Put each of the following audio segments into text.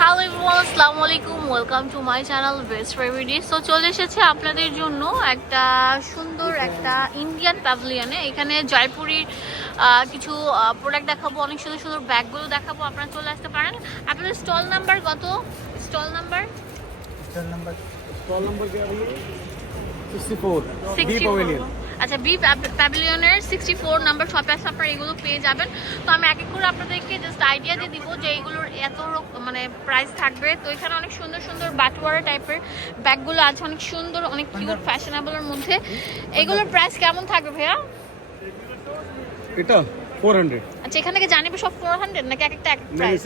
Hello everyone আসসালামু আলাইকুম welcome to my channel best remedy so চলে এসেছে আপনাদের জন্য একটা সুন্দর একটা ইন্ডিয়ান প্যাভিলিয়নে এখানে জয়পুরির কিছু প্রোডাক্ট দেখাবো অনেক সুন্দর সুন্দর ব্যাগগুলো দেখাবো আপনারা চলে আসতে পারেন। আপনাদের স্টল নাম্বার কত? Stall number stall number stall number 64 sixty আচ্ছা বি প্যাভিলিয়নের সিক্সটি ফোর নাম্বার শপে আছে এগুলো পেয়ে যাবেন। তো আমি এক এক করে আপনাদেরকে জাস্ট আইডিয়া দিয়ে দিব যে এইগুলোর এত মানে প্রাইস থাকবে। তো এখানে অনেক সুন্দর সুন্দর বাটওয়ারা টাইপের ব্যাগগুলো আছে অনেক সুন্দর অনেক কিউর ফ্যাশনেবলের মধ্যে। এগুলোর প্রাইস কেমন থাকবে ভাইয়া? এটা 400 আচ্ছা এখান সব 400 নাকি এক একটা প্রাইস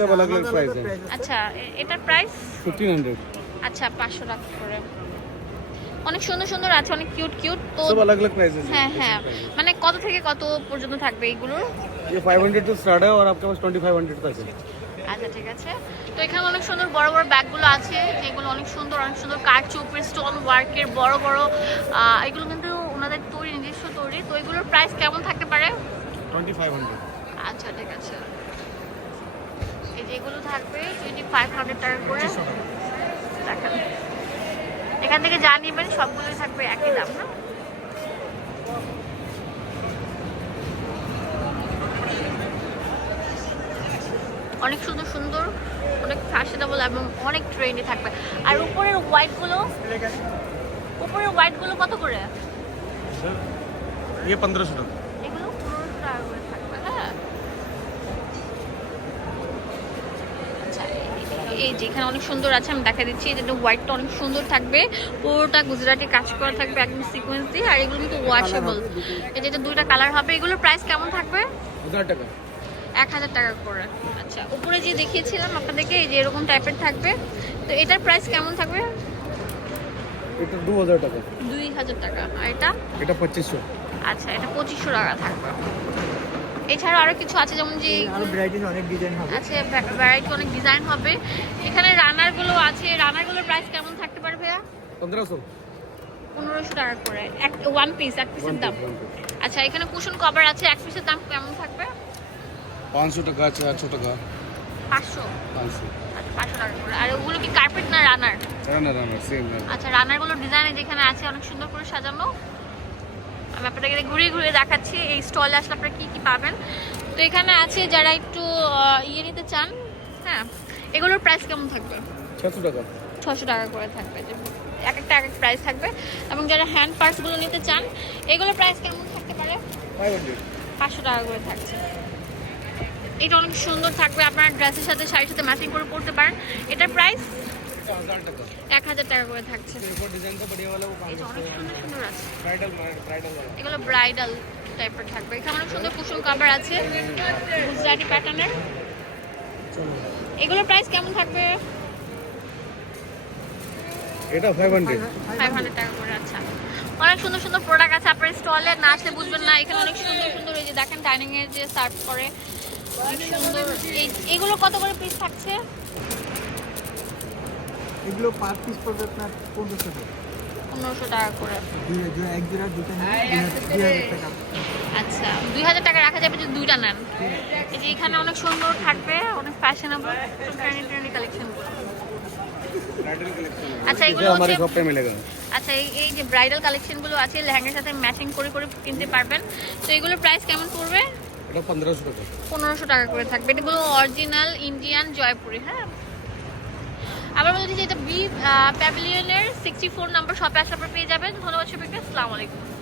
প্রাইস আচ্ছা এটার প্রাইস 1500 আচ্ছা 500 টাকা করে। অনেক সুন্দর সুন্দর আছে অনেক কিউট কিউট তো सब अलग अलग प्राइस হ্যাঁ হ্যাঁ মানে কত থেকে কত পর্যন্ত থাকবে এইগুলোর ये फाइव हंड्रेड से स्टार्ट है और आपके पास ट्वेंटी फाइव हंड्रेड तक है আচ্ছা ঠিক আছে তো এখানে অনেক সুন্দর বড় বড় ব্যাগগুলো আছে যেগুলো অনেক সুন্দর অনেক সুন্দর কারচুপের স্টোন ওয়ার্কের বড় বড় আহ, এগুলো কিন্তু ওনাদের তৈরি নিজস্ব তৈরি তো এগুলোর প্রাইস কেমন থাকতে পারে ट्वेंटी फाइव हंड्रेड আচ্ছা ঠিক আছে এই যেগুলো থাকবে টোয়েন্টি ফাইভ হান্ড্রেড টাকা করে দেখেন এখান থেকে যা নেবেন সবগুলোই থাকবে একই দাম না অনেক সুন্দর সুন্দর অনেক ফ্যাশনেবল এবং অনেক ট্রেন্ডি থাকবে আর উপরের হোয়াইটগুলো উপরের হোয়াইটগুলো কত করে ये पंद्रह सौ এগুলো এই যেখানে অনেক সুন্দর আছে আমি দেখা দিচ্ছি এটা জন্য হোয়াইটটা অনেক সুন্দর থাকবে পুরোটা গুজরাটি কাজ করা থাকবে একদম সিকোয়েন্স দিয়ে আর এগুলো কিন্তু ওয়াশেবল এই যেটা দুইটা কালার হবে এগুলোর প্রাইস কেমন থাকবে? টাকা। এক হাজার টাকা করে। আচ্ছা উপরে যে দেখিয়েছিলাম আপনাদেরকে এই যে এরকম টাইপের থাকবে। তো এটার প্রাইস কেমন থাকবে? এটা 2000 টাকা। 2000 টাকা। আর এটা? এটা 2500 আচ্ছা এটা 2500 টাকা থাকবে। এছাড়া আরও কিছু আছে যেমন যে ডিজাইন হবে। আছে ভ্যারাইটি অনেক ডিজাইন হবে। এখানে রানারগুলো আছে রানারগুলোর প্রাইস কেমন থাকতে পারে ভাইয়া? পনেরোশো। পনেরোশো টাকা করে। এক ওয়ান পিস এক পিসের দাম। আচ্ছা এখানে কুশন কভার আছে এক পিসের দাম কেমন থাকবে? 500 টাকা আছে 800 টাকা। পাঁচশো? 500 500 আচ্ছা, টাকা করে। আর ওগুলো কি কার্পেট না রানার? রানার রানার সেম আচ্ছা রানারগুলো ডিজাইনে যেখানে আছে অনেক সুন্দর করে সাজানো। আমি আপনাদেরকে ঘুরে ঘুরে দেখাচ্ছি এই স্টলে আসলে আপনারা কী কী পাবেন। তো এখানে আছে যারা একটু ইয়ে নিতে চান হ্যাঁ এগুলোর প্রাইস কেমন থাকবে? ছশো টাকা। ছশো টাকা করে থাকবে এক একটা এক এক প্রাইস থাকবে। এবং যারা হ্যান্ড পার্সগুলো নিতে চান এগুলোর প্রাইস কেমন থাকতে পারে? পাঁচশো টাকা করে থাকছে। এটা অনেক সুন্দর থাকবে আপনার ড্রেসের সাথে শাড়ির সাথে ম্যাচিং করে পড়তে পারেন। এটার প্রাইস এক হাজার টাকা করে থাকছে। অনেক সুন্দর সুন্দর এগুলো ব্রাইডাল টাইপের থাকবে। এখানে অনেক সুন্দর কুসুম কাবার আছে গুজরাটি প্যাটার্নের এগুলোর প্রাইস কেমন থাকবে? এটা 500 500 টাকা করে আচ্ছা। অনেক সুন্দর সুন্দর প্রোডাক্ট আছে আপনার স্টলে না আসলে বুঝবেন না। এখানে অনেক সুন্দর সুন্দর এই যে দেখেন ডাইনিং এর যে সার্ভ করে অনেক সুন্দর। এগুলো কত করে পিস থাকছে? এগুলো পার পিস পড়বে আপনার 1500 টাকা। পনেরোশো টাকা করে। আচ্ছা, দুই হাজার টাকা রাখা যাবে দুইটা এখানে অনেক সুন্দর থাকবে অনেক আচ্ছা আচ্ছা এই যে ব্রাইডাল কালেকশনগুলো আছে লেহেঙ্গার সাথে করে করে কিনতে পারবেন। তো প্রাইস কেমন পড়বে? টাকা। করে থাকবে। এটা অরিজিনাল ইন্ডিয়ান জয়পুরি হ্যাঁ? আবার বলছি যে এটা বি প্যাভিলিয়নের সিক্সটি ফোর নাম্বার শপে আসার পর পেয়ে যাবেন। ধন্যবাদ সবাইকে। আসসালামু আলাইকুম।